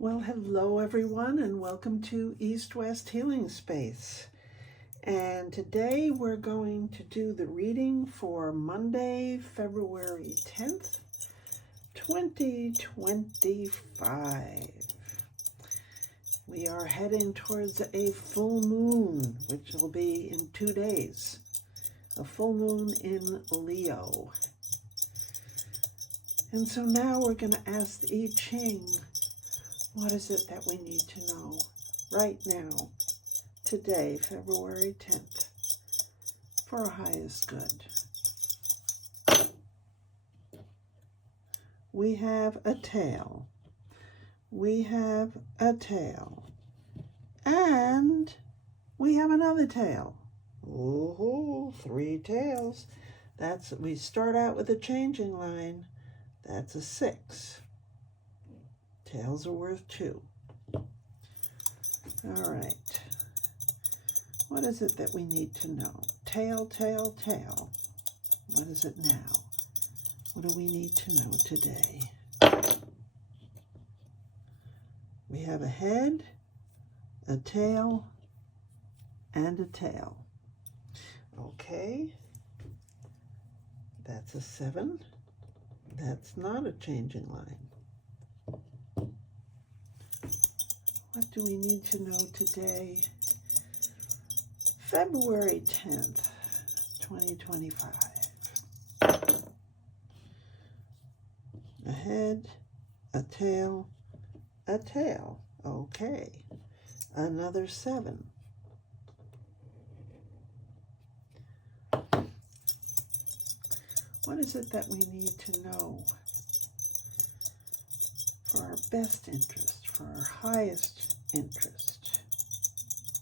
Well, hello everyone, and welcome to East-West Healing Space. And today we're going to do the reading for Monday, February 10th, 2025. We are heading towards a full moon, which will be in 2 days. A full moon in Leo. And so now we're going to ask the I Ching, what is it that we need to know right now, today, February 10th, for our highest good? We have a tail. We have a tail. And we have another tail. Oh, 3 tails. We start out with a changing line. That's a 6. Tails are worth 2. All right. What is it that we need to know? Tail, tail, tail. What is it now? What do we need to know today? We have a head, a tail, and a tail. Okay. That's a 7. That's not a changing line. What do we need to know today? February 10th, 2025. A head, a tail, a tail. Okay. Another 7. What is it that we need to know for our best interest, for our highest interest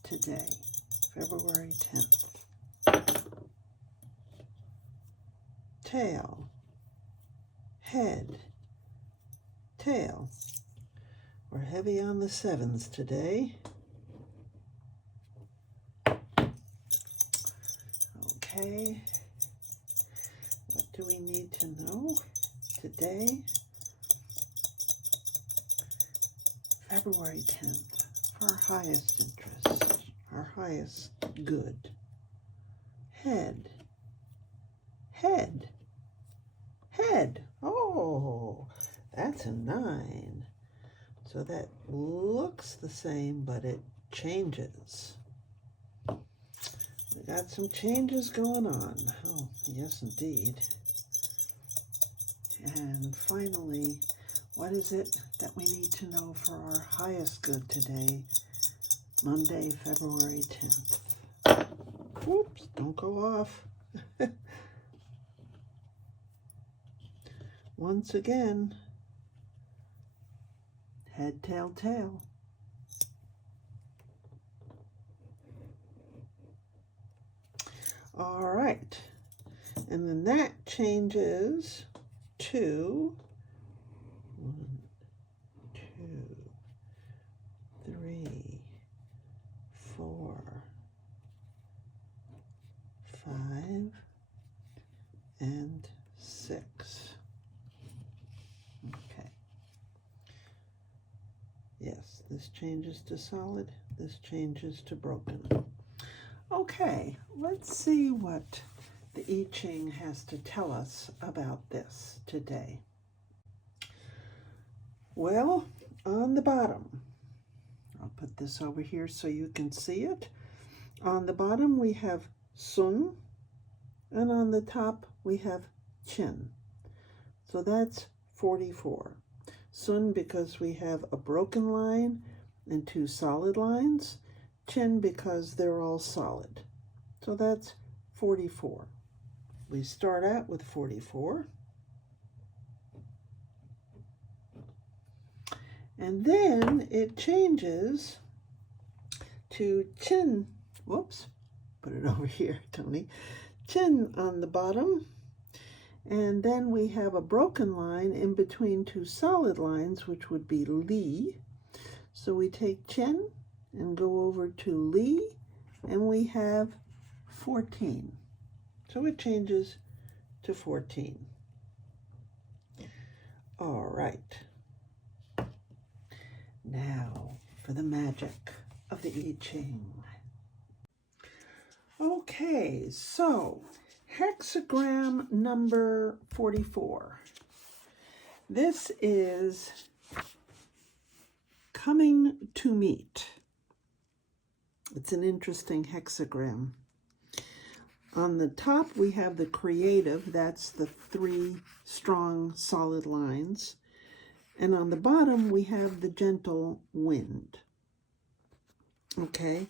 today, February 10th? Tail, head, tail. We're heavy on the 7s today. Okay. What do we need to know today? February 10th, for our highest interest, our highest good. Head, head, head. Oh, that's a 9. So that looks the same, but it changes. We got some changes going on. Oh, yes, indeed. And finally, what is it that we need to know for our highest good today, Monday, February 10th? Whoops, don't go off. Once again, head, tail, tail. All right, and then that changes to 1, 2, 3, 4, 5, and 6. Okay. Yes, this changes to solid, this changes to broken. Okay, let's see what the I Ching has to tell us about this today. Well, on the bottom, I'll put this over here so you can see it. On the bottom we have Sun, and on the top we have Chin. So that's 44. Sun because we have a broken line and 2 solid lines. Chin because they're all solid. So that's 44. We start out with 44. And then it changes to Chin. Whoops, put it over here, Tony. Chin on the bottom. And then we have a broken line in between 2 solid lines, which would be Li. So we take Chin and go over to Li, and we have 14. So it changes to 14. All right. Now for the magic of the I Ching. Okay, so hexagram number 44. This is coming to meet. It's an interesting hexagram. On the top, we have the creative. That's the 3 strong, solid lines. And on the bottom, we have the gentle wind. Okay?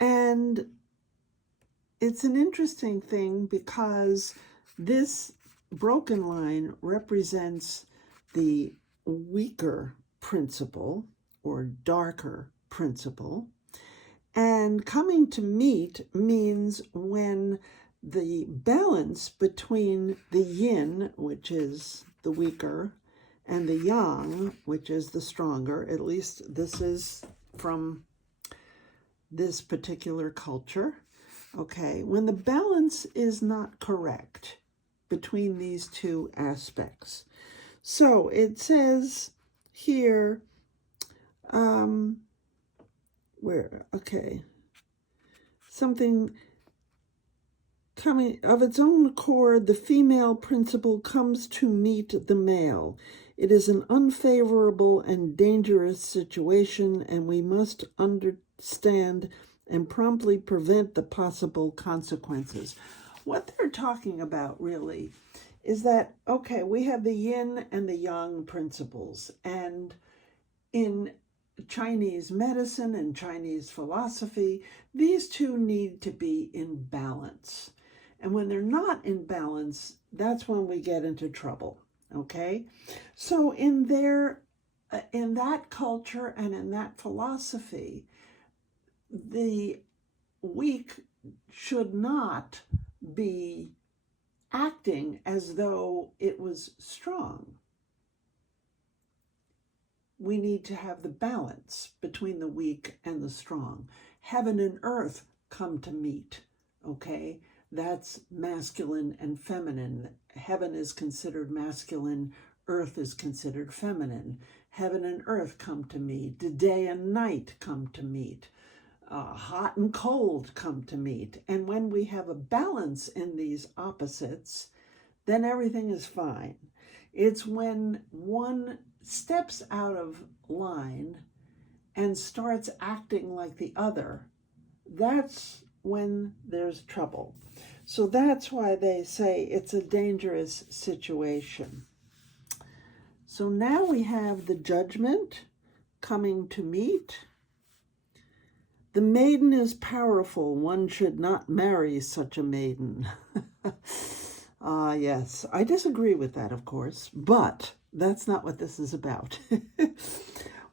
And it's an interesting thing because this broken line represents the weaker principle or darker principle. And coming to meet means when the balance between the yin, which is the weaker, and the yang, which is the stronger, at least this is from this particular culture, okay, when the balance is not correct between these 2 aspects. So it says here, something coming of its own accord, the female principle comes to meet the male. It is an unfavorable and dangerous situation, and we must understand and promptly prevent the possible consequences. What they're talking about really is that, okay, we have the yin and the yang principles, and in Chinese medicine and Chinese philosophy, these 2 need to be in balance. And when they're not in balance, that's when we get into trouble, okay? So in that culture and in that philosophy, the weak should not be acting as though it was strong. We need to have the balance between the weak and the strong. Heaven and earth come to meet, okay? That's masculine and feminine. Heaven is considered masculine, earth is considered feminine. Heaven and earth come to meet. The day and night come to meet. Hot and cold come to meet. And when we have a balance in these opposites, then everything is fine. It's when one steps out of line and starts acting like the other, that's when there's trouble. So that's why they say it's a dangerous situation. So now we have the judgment coming to meet. The maiden is powerful. One should not marry such a maiden. Yes, I disagree with that, of course, but that's not what this is about.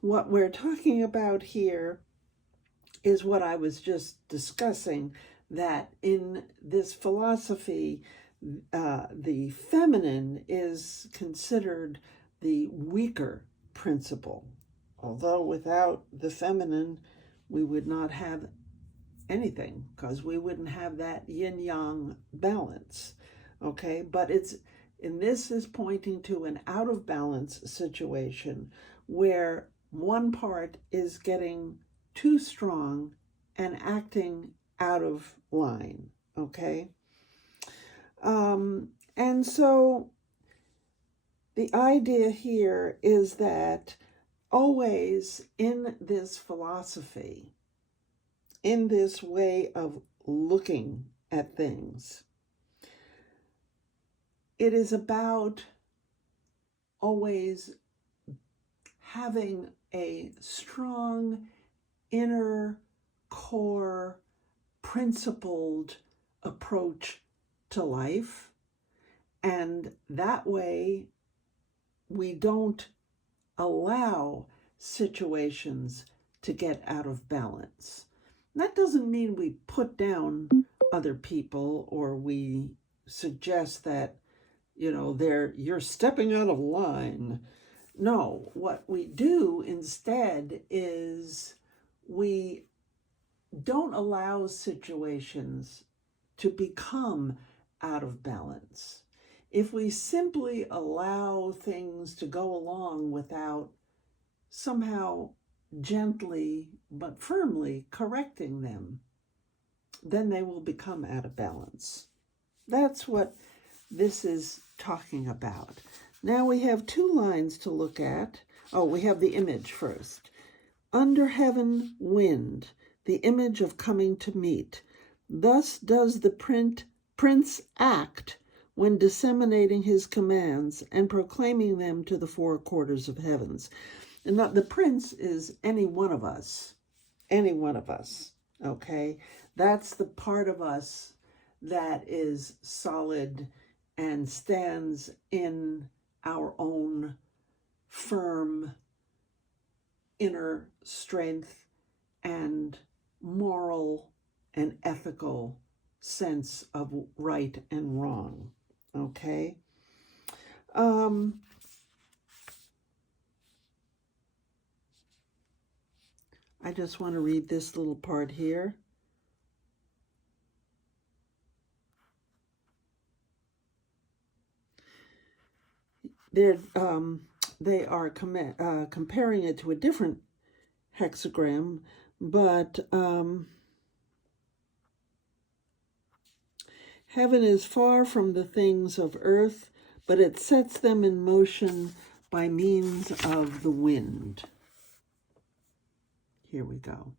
What we're talking about here is what I was just discussing, that in this philosophy, the feminine is considered the weaker principle. Although without the feminine, we would not have anything, because we wouldn't have that yin-yang balance. Okay, but this is pointing to an out of balance situation where one part is getting too strong and acting out of line, okay? And so the idea here is that always in this philosophy, in this way of looking at things, it is about always having a strong inner core principled approach to life, and that way we don't allow situations to get out of balance. That doesn't mean we put down other people or we suggest that, you're stepping out of line. No, what we do instead is we don't allow situations to become out of balance. If we simply allow things to go along without somehow gently but firmly correcting them, then they will become out of balance. That's what this is talking about. Now we have two lines to look at. Oh, we have the image first. Under heaven, wind, the image of coming to meet. Thus does the prince act when disseminating his commands and proclaiming them to the four quarters of heavens. And the prince is any one of us, okay? That's the part of us that is solid and stands in our own firm inner strength and moral and ethical sense of right and wrong, okay? I just want to read this little part here. They are comparing it to a different hexagram, but heaven is far from the things of earth, but it sets them in motion by means of the wind. Here we go.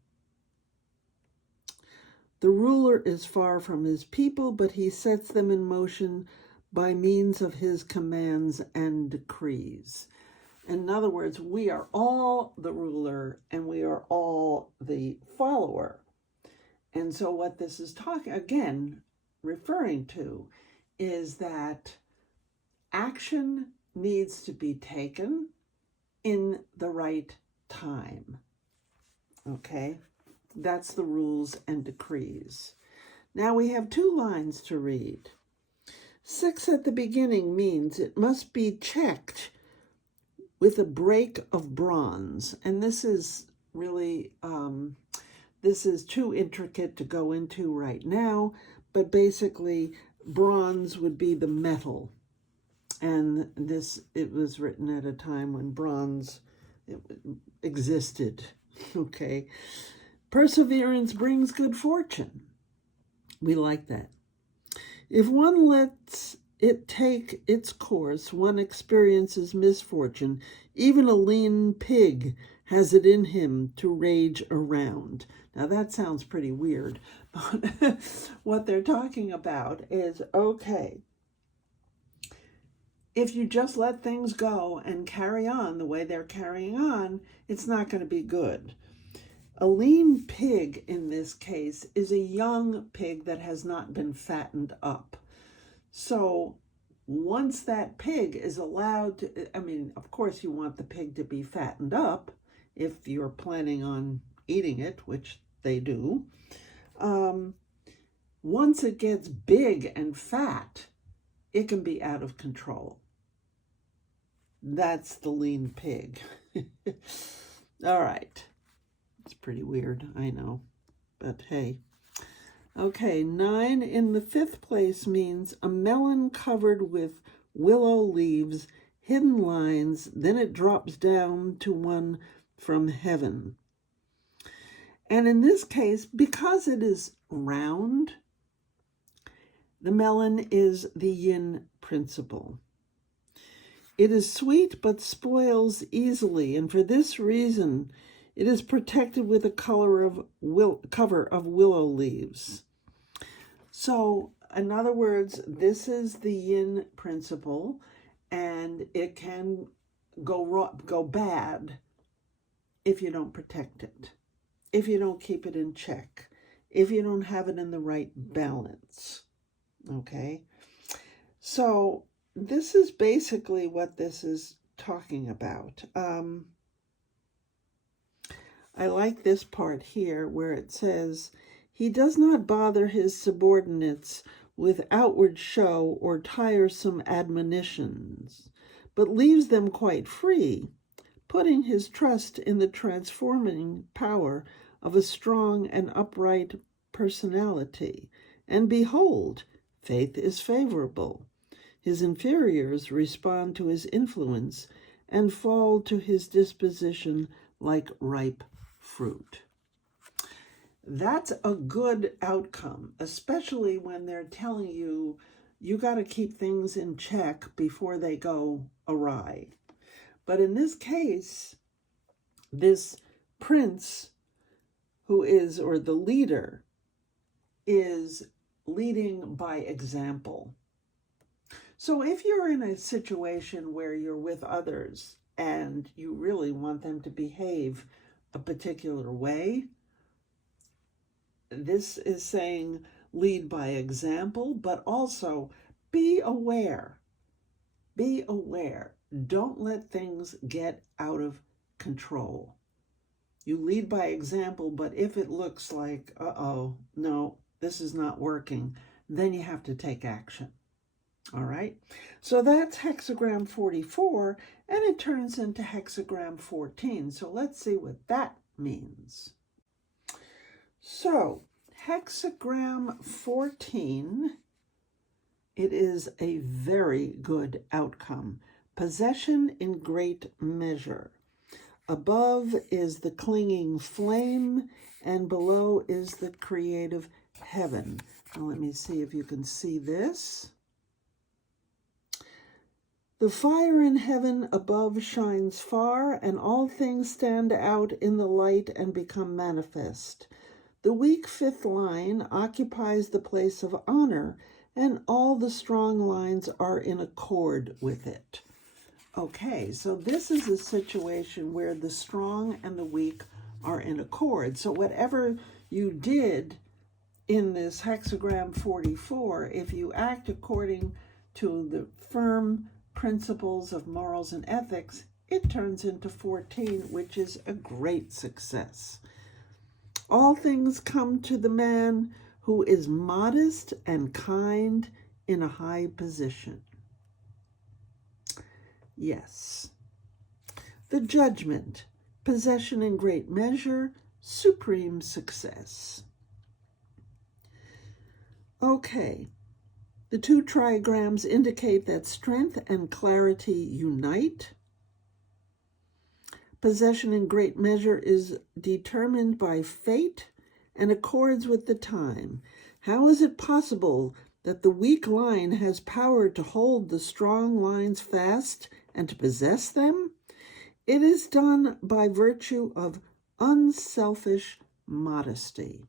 The ruler is far from his people, but he sets them in motion by means of his commands and decrees. In other words, we are all the ruler and we are all the follower. And so what this is referring to is that action needs to be taken in the right time. Okay? That's the rules and decrees. Now we have two lines to read. 6 at the beginning means it must be checked with a break of bronze. And this is really, this is too intricate to go into right now, but basically bronze would be the metal. And it was written at a time when bronze existed, okay? Perseverance brings good fortune. We like that. If one lets it take its course, one experiences misfortune. Even a lean pig has it in him to rage around. Now that sounds pretty weird, but what they're talking about is, okay, if you just let things go and carry on the way they're carrying on, it's not going to be good. A lean pig in this case is a young pig that has not been fattened up. So once that pig is allowed to, I mean, of course you want the pig to be fattened up if you're planning on eating it, which they do. Once it gets big and fat, it can be out of control. That's the lean pig. All right. It's pretty weird, I know, but hey. Okay, 9 in the 5th place means a melon covered with willow leaves, hidden lines, then it drops down to one from heaven. And in this case, because it is round, the melon is the yin principle. It is sweet but spoils easily, and for this reason, it is protected with a cover of willow leaves. So, in other words, this is the yin principle, and it can go bad if you don't protect it, if you don't keep it in check, if you don't have it in the right balance. Okay? So, this is basically what this is talking about. I like this part here where it says, he does not bother his subordinates with outward show or tiresome admonitions, but leaves them quite free, putting his trust in the transforming power of a strong and upright personality. And behold, faith is favorable. His inferiors respond to his influence and fall to his disposition like ripe fruit. That's a good outcome, especially when they're telling you you got to keep things in check before they go awry. But in this case, this prince who is, or the leader, is leading by example. So if you're in a situation where you're with others and you really want them to behave a particular way, this is saying lead by example, but also be aware. Be aware. Don't let things get out of control. You lead by example, but if it looks like, uh-oh, no, this is not working, then you have to take action. All right? So that's hexagram 44, and it turns into hexagram 14. So let's see what that means. So, hexagram 14, it is a very good outcome. Possession in great measure. Above is the clinging flame, and below is the creative heaven. Now, let me see if you can see this. The fire in heaven above shines far, and all things stand out in the light and become manifest. The weak fifth line occupies the place of honor, and all the strong lines are in accord with it. Okay, so this is a situation where the strong and the weak are in accord. So whatever you did in this hexagram 44, if you act according to the firm principles of morals and ethics, it turns into 14, which is a great success. All things come to the man who is modest and kind in a high position. Yes. The judgment, possession in great measure, supreme success. Okay. The two trigrams indicate that strength and clarity unite. Possession in great measure is determined by fate and accords with the time. How is it possible that the weak line has power to hold the strong lines fast and to possess them? It is done by virtue of unselfish modesty.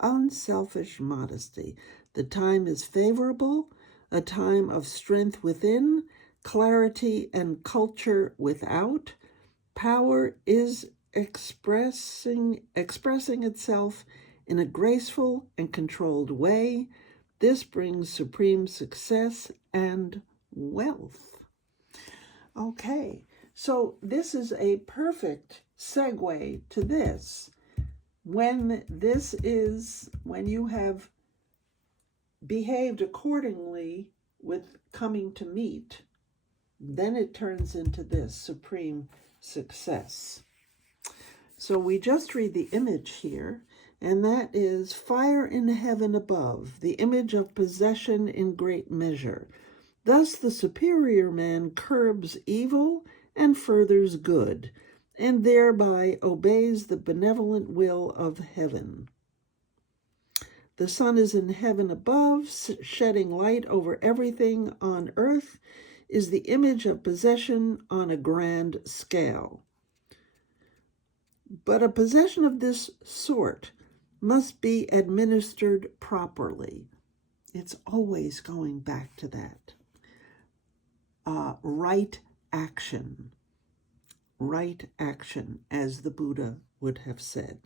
Unselfish modesty. The time is favorable, a time of strength within, clarity and culture without. Power is expressing itself in a graceful and controlled way. This brings supreme success and wealth. Okay, so this is a perfect segue to this. When you have behaved accordingly with coming to meet, then it turns into this supreme success. So we just read the image here, and that is fire in heaven above, the image of possession in great measure. Thus the superior man curbs evil and furthers good, and thereby obeys the benevolent will of heaven. The sun is in heaven above, shedding light over everything on earth, is the image of possession on a grand scale. But a possession of this sort must be administered properly. It's always going back to that. Right action, as the Buddha would have said.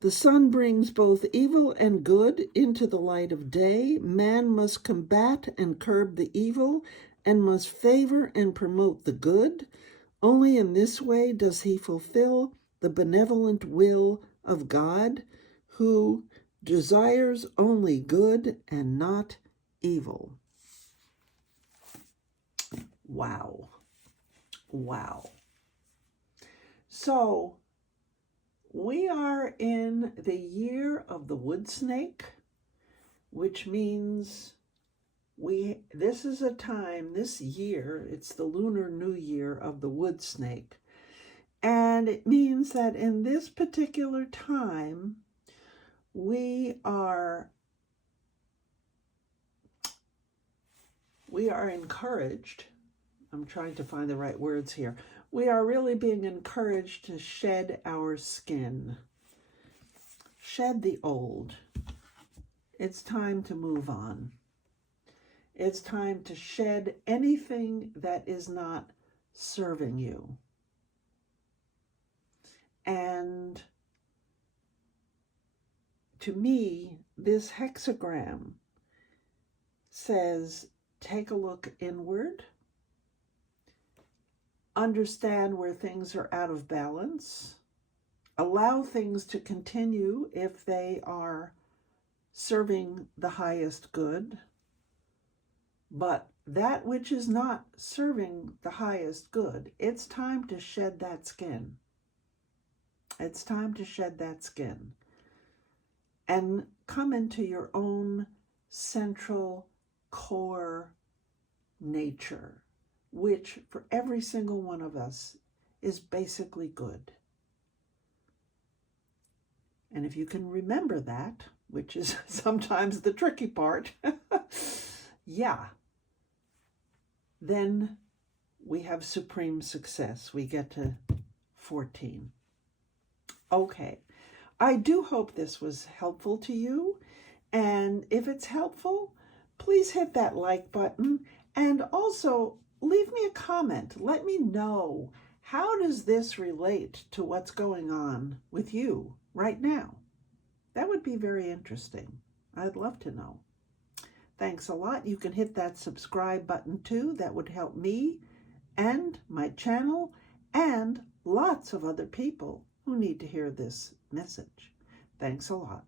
The sun brings both evil and good into the light of day. Man must combat and curb the evil and must favor and promote the good. Only in this way does he fulfill the benevolent will of God, who desires only good and not evil. Wow. So, we are in the year of the wood snake, which means This is a time, this year, it's the Lunar New Year of the wood snake. And it means that in this particular time, we are encouraged, I'm trying to find the right words here, we are really being encouraged to shed our skin. Shed the old. It's time to move on. It's time to shed anything that is not serving you. And to me, this hexagram says, take a look inward, understand where things are out of balance, allow things to continue if they are serving the highest good, but that which is not serving the highest good, it's time to shed that skin. It's time to shed that skin and come into your own central core nature, which for every single one of us is basically good. And if you can remember that, which is sometimes the tricky part, yeah, then we have supreme success. We get to 14. Okay, I do hope this was helpful to you. And if it's helpful, please hit that like button. And also leave me a comment. Let me know, how does this relate to what's going on with you right now? That would be very interesting. I'd love to know. Thanks a lot. You can hit that subscribe button too. That would help me and my channel and lots of other people who need to hear this message. Thanks a lot.